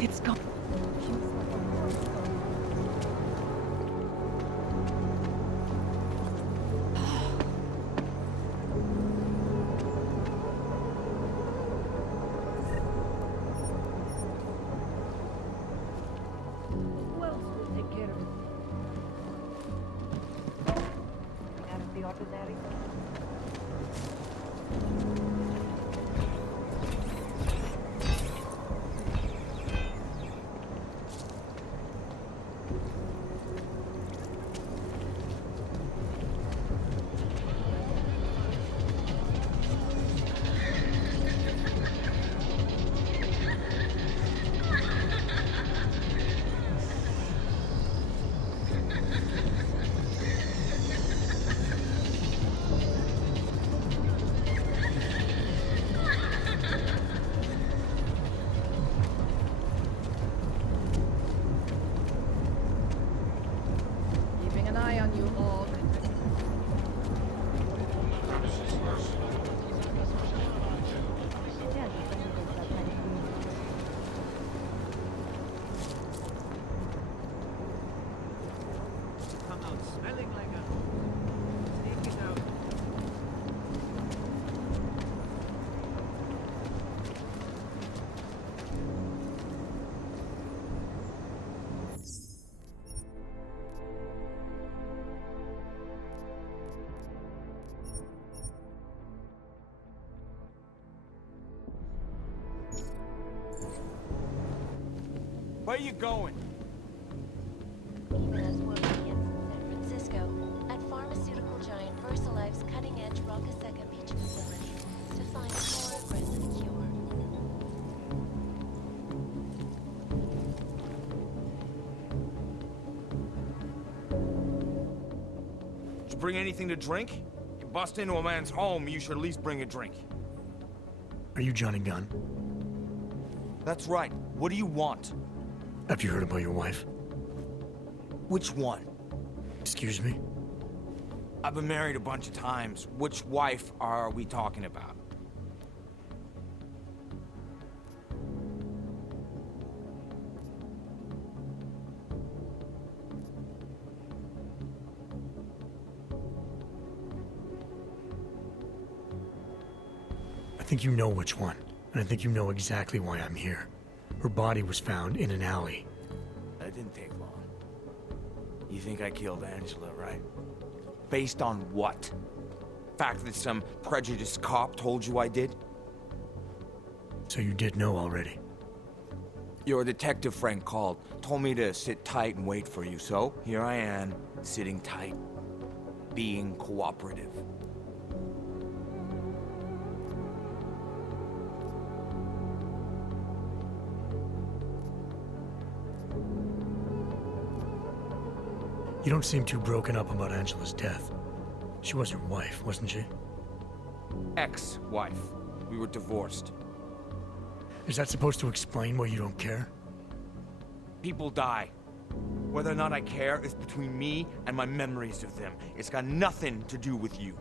It's gone. Who else will take care of it? Out of the ordinary. Keeping an eye on you all. Come out smelling like a... Sneak it out. Where you going? Even as working in San Francisco, at pharmaceutical giant VersaLife's cutting-edge Rockasecca Beach facility to find a more aggressive cure. Did you bring anything to drink? You bust into a man's home, you should at least bring a drink. Are you Johnny Gunn? That's right. What do you want? Have you heard about your wife? Which one? Excuse me? I've been married a bunch of times. Which wife are we talking about? I think you know which one, and I think you know exactly why I'm here. Her body was found in an alley. That didn't take long. You think I killed Angela, right? Based on what? Fact that some prejudiced cop told you I did? So you did know already. Your detective friend called, told me to sit tight and wait for you, so here I am, sitting tight, being cooperative. You don't seem too broken up about Angela's death. She was your wife, wasn't she? Ex-wife. We were divorced. Is that supposed to explain why you don't care? People die. Whether or not I care is between me and my memories of them. It's got nothing to do with you.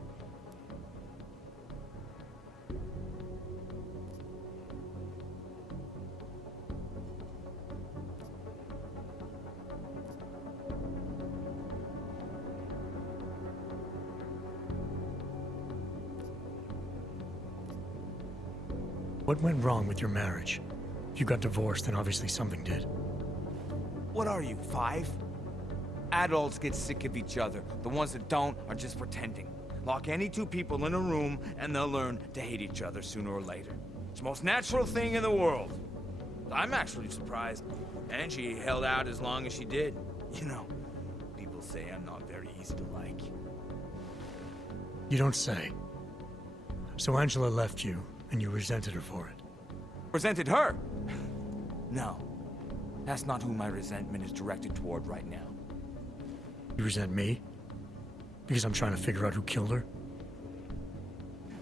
What went wrong with your marriage? If you got divorced, then obviously something did. What are you, 5? Adults get sick of each other. The ones that don't are just pretending. Lock any two people in a room and they'll learn to hate each other sooner or later. It's the most natural thing in the world. I'm actually surprised Angie held out as long as she did. You know, people say I'm not very easy to like. You don't say. So Angela left you, and you resented her for it. Resented her? No. That's not who my resentment is directed toward right now. You resent me? Because I'm trying to figure out who killed her?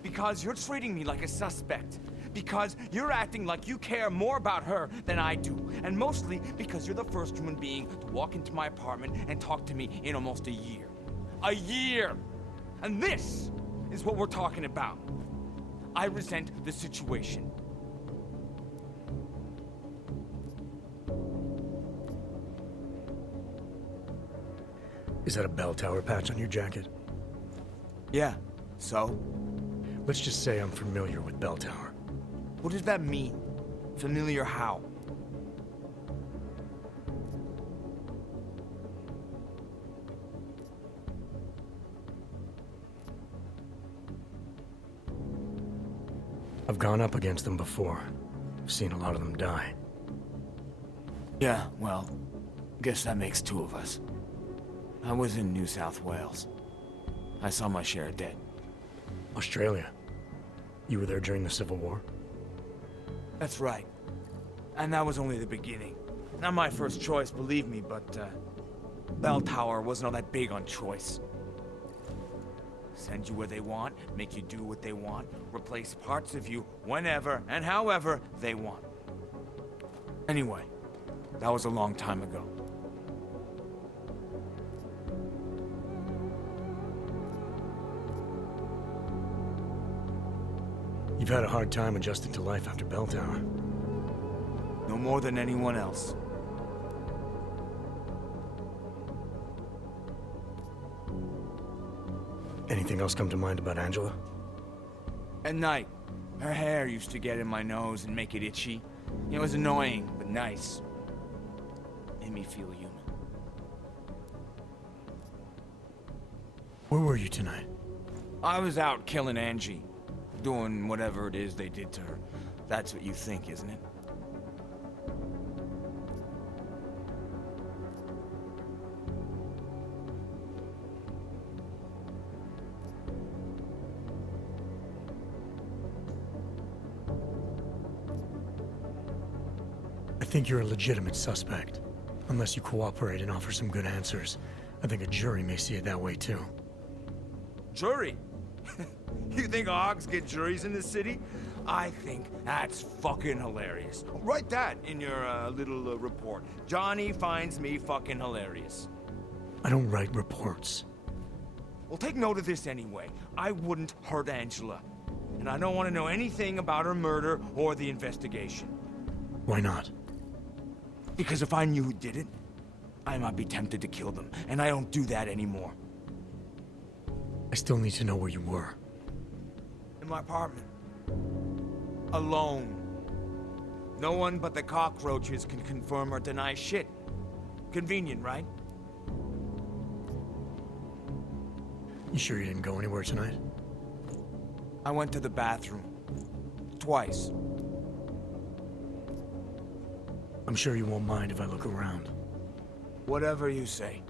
Because you're treating me like a suspect. Because you're acting like you care more about her than I do. And mostly because you're the first human being to walk into my apartment and talk to me in almost a year. A year! And this is what we're talking about. I resent the situation. Is that a bell tower patch on your jacket? Yeah, so? Let's just say I'm familiar with bell tower. What does that mean? Familiar how? I've gone up against them before. I've seen a lot of them die. Yeah, well, guess that makes two of us. I was in New South Wales. I saw my share of dead. Australia. You were there during the Civil War? That's right. And that was only the beginning. Not my first choice, believe me, but, Bell Tower wasn't all that big on choice. Send you where they want, make you do what they want, replace parts of you whenever and however they want. Anyway, that was a long time ago. You've had a hard time adjusting to life after Bell Tower. No more than anyone else. Anything else come to mind about Angela? At night, her hair used to get in my nose and make it itchy. It was annoying, but nice. Made me feel human. Where were you tonight? I was out killing Angie. Doing whatever it is they did to her. That's what you think, isn't it? I think you're a legitimate suspect. Unless you cooperate and offer some good answers. I think a jury may see it that way too. Jury? You think hogs get juries in this city? I think that's fucking hilarious. Write that in your little report. Johnny finds me fucking hilarious. I don't write reports. Well, take note of this anyway. I wouldn't hurt Angela. And I don't want to know anything about her murder or the investigation. Why not? Because if I knew who did it, I might be tempted to kill them. And I don't do that anymore. I still need to know where you were. In my apartment. Alone. No one but the cockroaches can confirm or deny shit. Convenient, right? You sure you didn't go anywhere tonight? I went to the bathroom. Twice. I'm sure you won't mind if I look around. Whatever you say.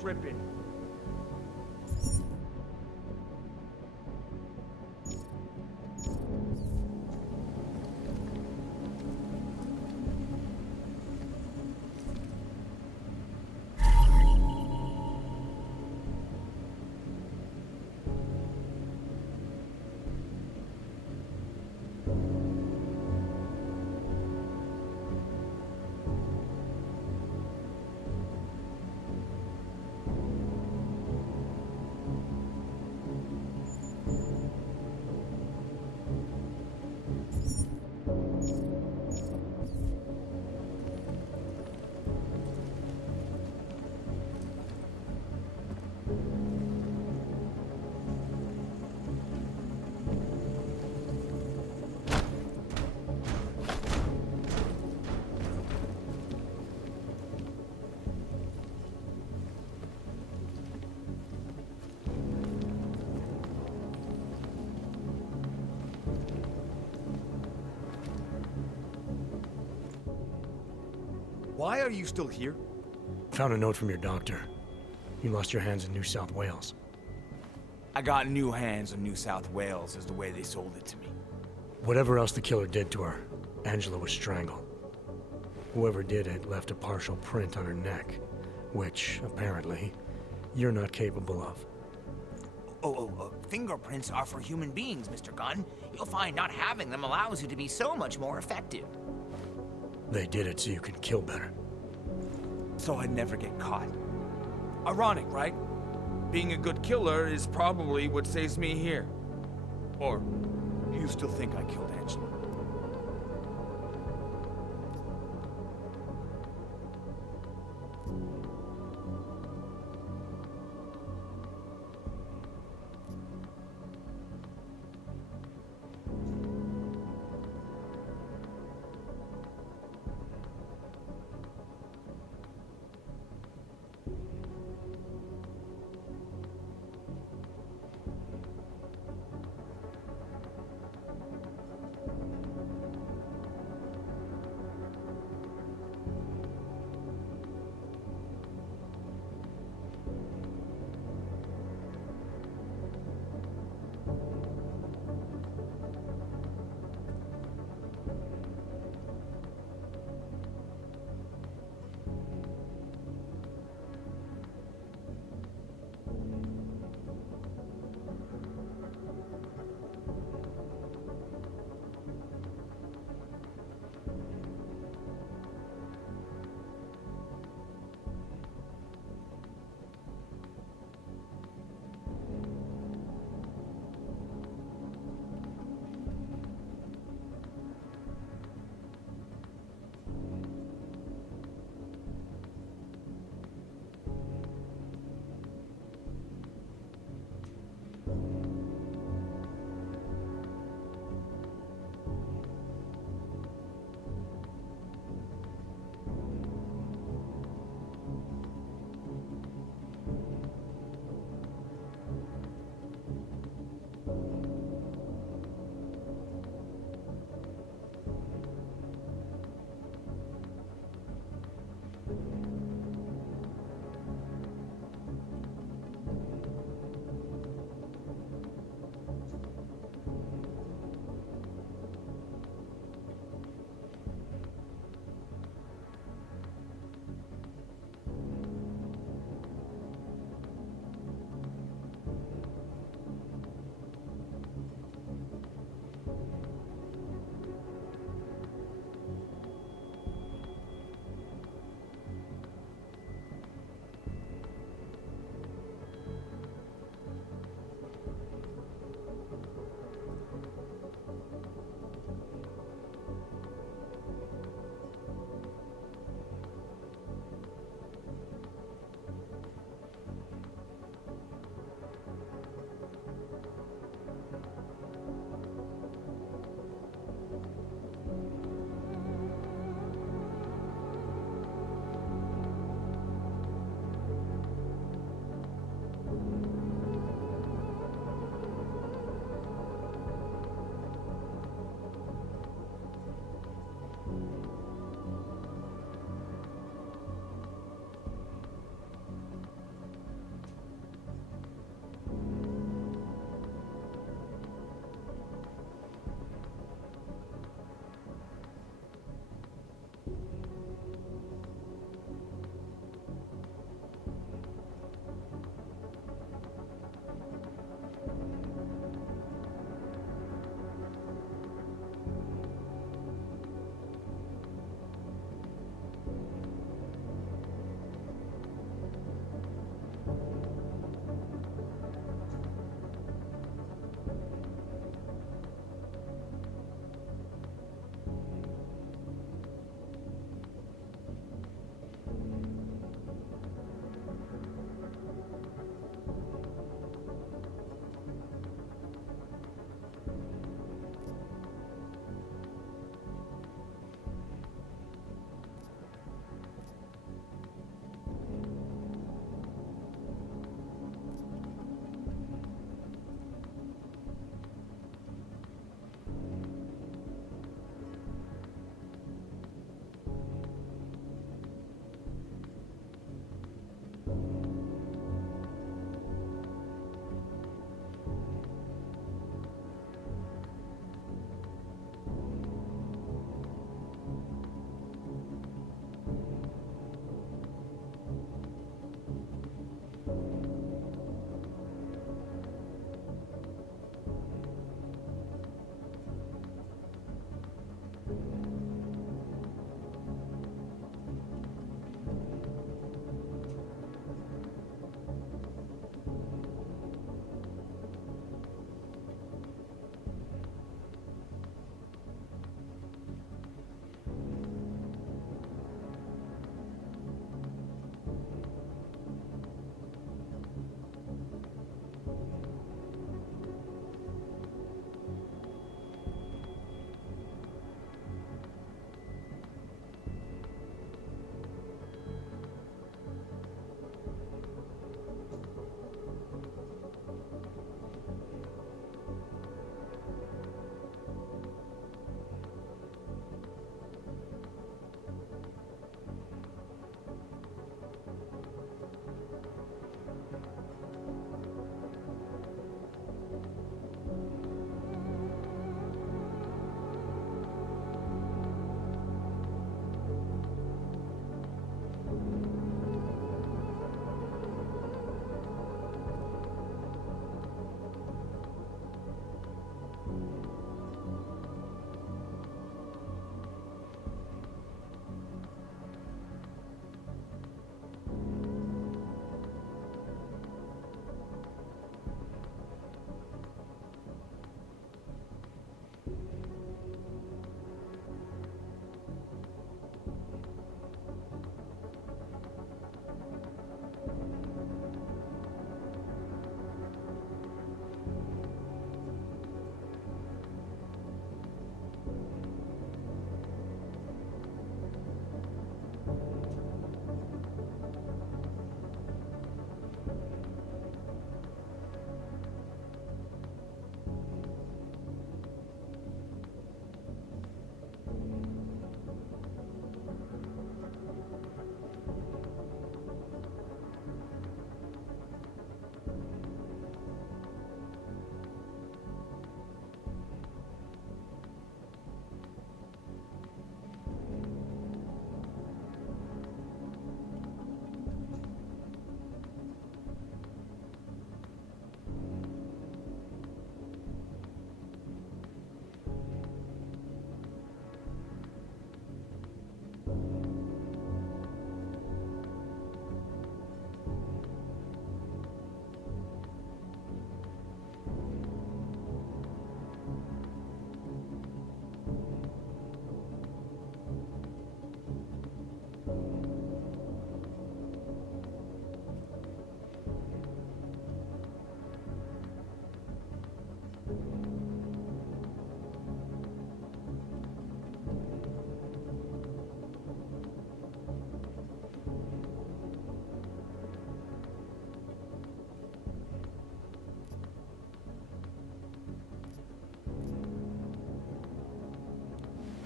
tripping. Why are you still here? Found a note from your doctor. You lost your hands in New South Wales. I got new hands in New South Wales, is the way they sold it to me. Whatever else the killer did to her, Angela was strangled. Whoever did it left a partial print on her neck, which, apparently, you're not capable of. Fingerprints are for human beings, Mr. Gunn. You'll find not having them allows you to be so much more effective. They did it so you could kill better. So I'd never get caught. Ironic, right? Being a good killer is probably what saves me here. Or, you still think I killed Angela?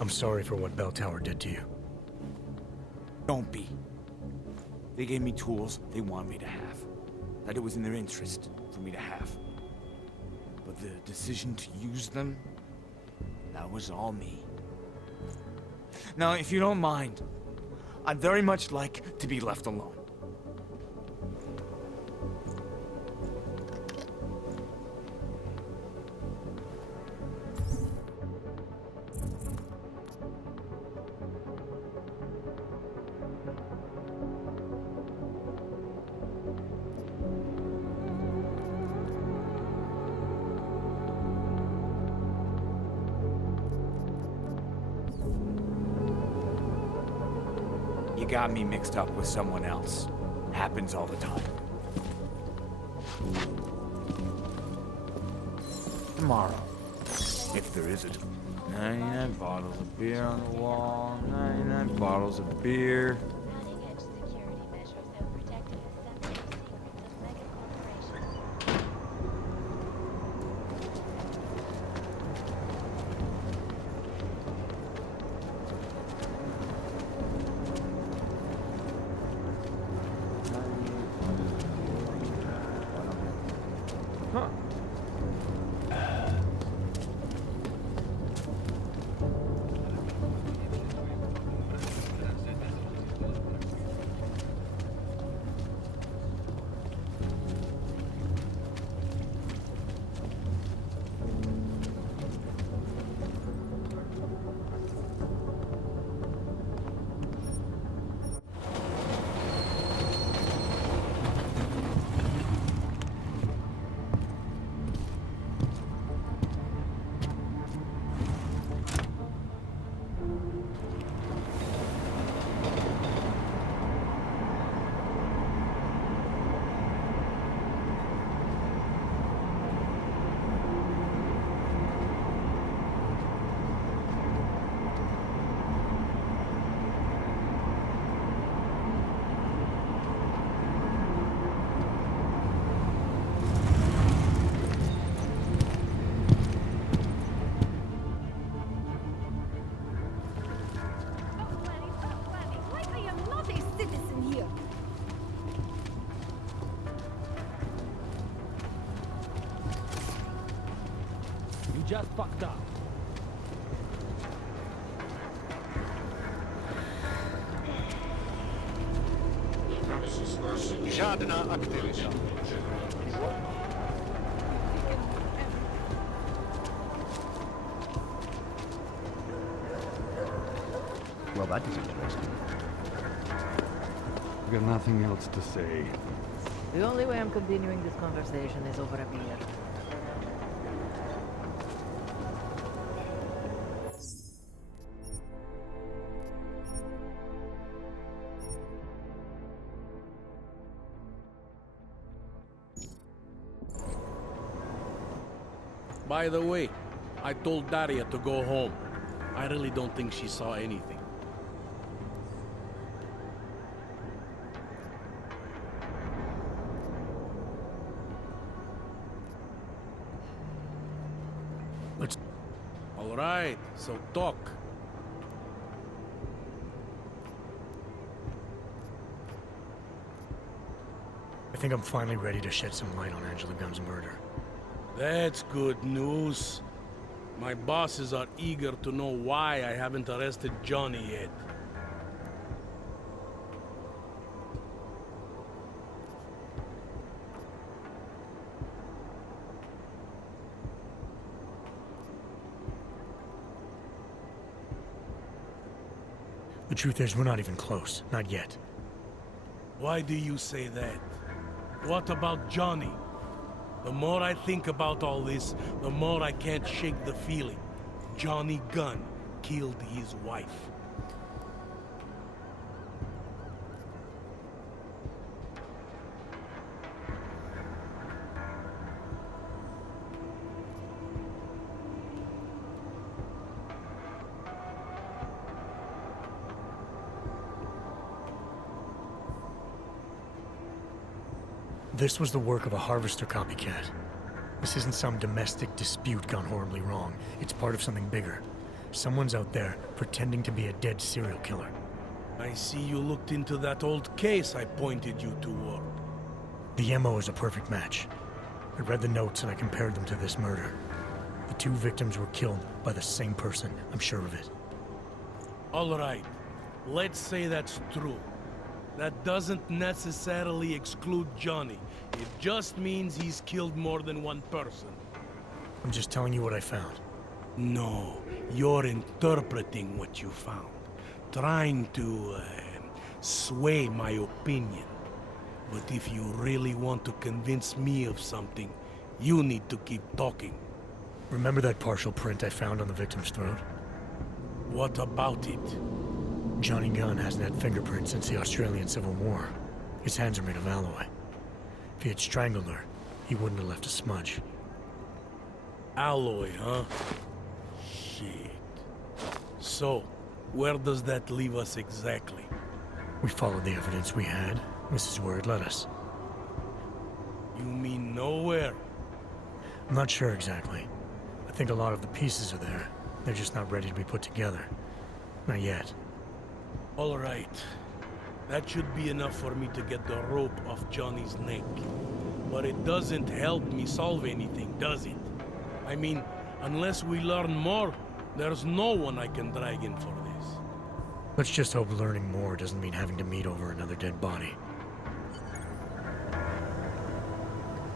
I'm sorry for what Bell Tower did to you. Don't be. They gave me tools they want me to have. That it was in their interest for me to have. But the decision to use them, that was all me. Now, if you don't mind, I'd very much like to be left alone. You got me mixed up with someone else. Happens all the time. Tomorrow, if there is a 99 bottles of beer on the wall, 99 bottles of beer. Cutting-edge security measures have protected the sensitive secrets of mega corporations. Huh. Why I am not a citizen here? You just fucked up. Żadna aktywność. Well, that is interesting. I've got nothing else to say. The only way I'm continuing this conversation is over a beer. By the way, I told Daria to go home. I really don't think she saw anything. Let's... All right, so talk. I think I'm finally ready to shed some light on Angela Gunn's murder. That's good news. My bosses are eager to know why I haven't arrested Johnny yet. The truth is, we're not even close. Not yet. Why do you say that? What about Johnny? The more I think about all this, the more I can't shake the feeling. Johnny Gunn killed his wife. This was the work of a harvester copycat. This isn't some domestic dispute gone horribly wrong. It's part of something bigger. Someone's out there pretending to be a dead serial killer. I see you looked into that old case I pointed you toward. The MO is a perfect match. I read the notes and I compared them to this murder. The two victims were killed by the same person, I'm sure of it. All right, let's say that's true. That doesn't necessarily exclude Johnny. It just means he's killed more than one person. I'm just telling you what I found. No, you're interpreting what you found. Trying to, sway my opinion. But if you really want to convince me of something, you need to keep talking. Remember that partial print I found on the victim's throat? What about it? Johnny Gunn hasn't had fingerprints since the Australian Civil War. His hands are made of alloy. If he had strangled her, he wouldn't have left a smudge. Alloy, huh? Shit. So, where does that leave us exactly? We followed the evidence we had. This is where it led us. You mean nowhere? I'm not sure exactly. I think a lot of the pieces are there. They're just not ready to be put together. Not yet. All right. That should be enough for me to get the rope off Johnny's neck. But it doesn't help me solve anything, does it? I mean, unless we learn more, there's no one I can drag in for this. Let's just hope learning more doesn't mean having to meet over another dead body.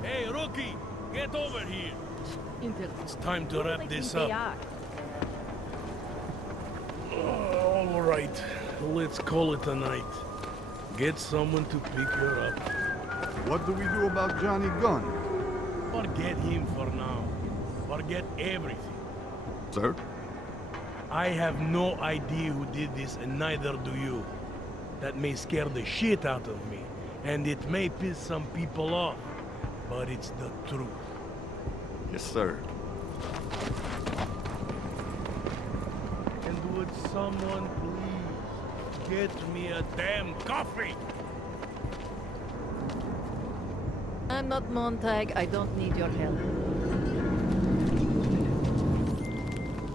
Hey, rookie! Get over here! It's time to Who do wrap they this think up. they are? All right, let's call it a night. Get someone to pick her up. What do we do about Johnny Gunn? Forget him for now. Forget everything. Sir? I have no idea who did this, and neither do you. That may scare the shit out of me, and it may piss some people off, but it's the truth. Yes, sir. And would someone please get me a damn coffee? I'm not Montag. I don't need your help.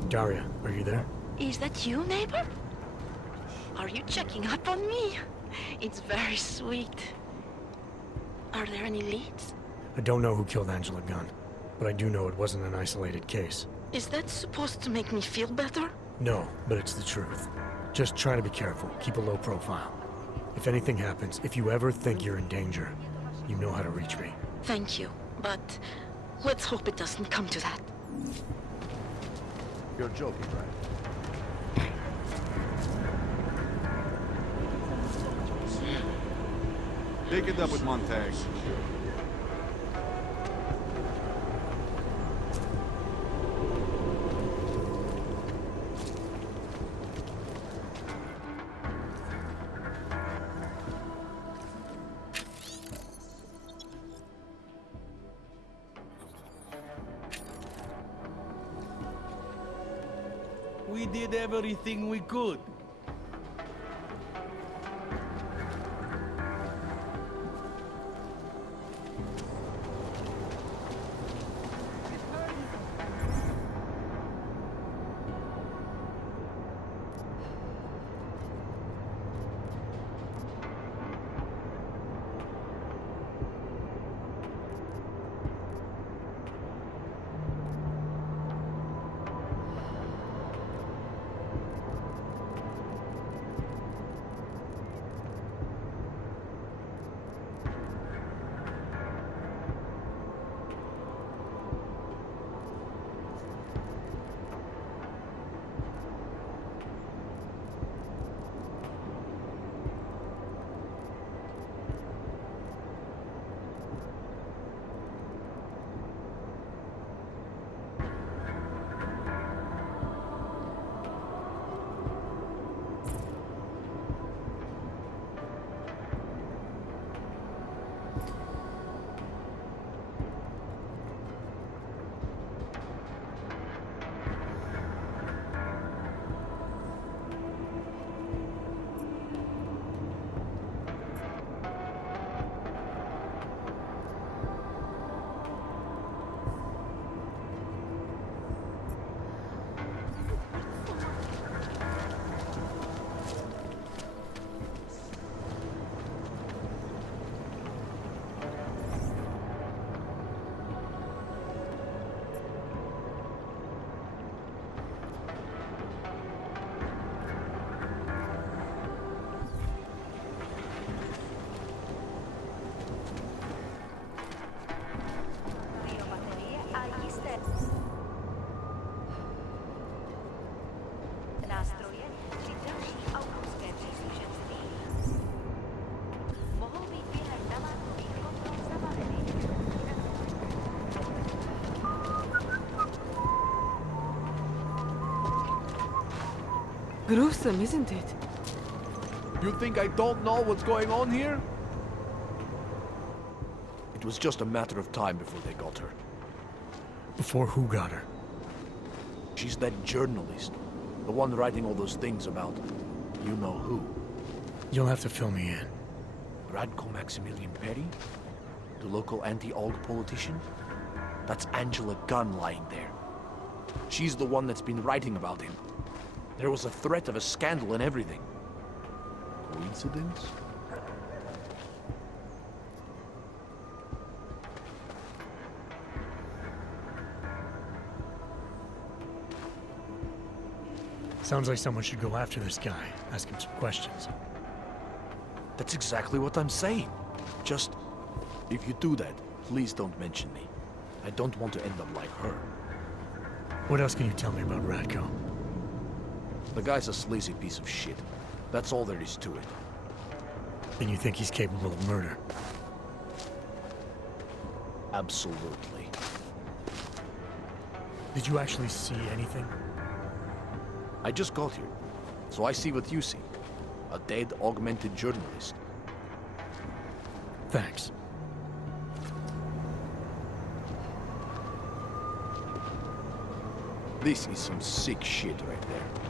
Daria, are you there? Is that you, neighbor? Are you checking up on me? It's very sweet. Are there any leads? I don't know who killed Angela Gunn, but I do know it wasn't an isolated case. Is that supposed to make me feel better? No, but it's the truth. Just try to be careful. Keep a low profile. If anything happens, if you ever think you're in danger, you know how to reach me. Thank you, but let's hope it doesn't come to that. You're joking, right? Take it up with Montag. We did everything we could. Gruesome, isn't it? You think I don't know what's going on here? It was just a matter of time before they got her. Before who got her? She's that journalist. The one writing all those things about you know who. You'll have to fill me in. Radko Maximilian Perry? The local anti-AUG politician? That's Angela Gunn lying there. She's the one that's been writing about him. There was a threat of a scandal and everything. Coincidence? Sounds like someone should go after this guy, ask him some questions. That's exactly what I'm saying. Just, if you do that, please don't mention me. I don't want to end up like her. What else can you tell me about Radko? The guy's a sleazy piece of shit. That's all there is to it. Then you think he's capable of murder? Absolutely. Did you actually see anything? I just got here, so I see what you see. A dead, augmented journalist. Thanks. This is some sick shit right there.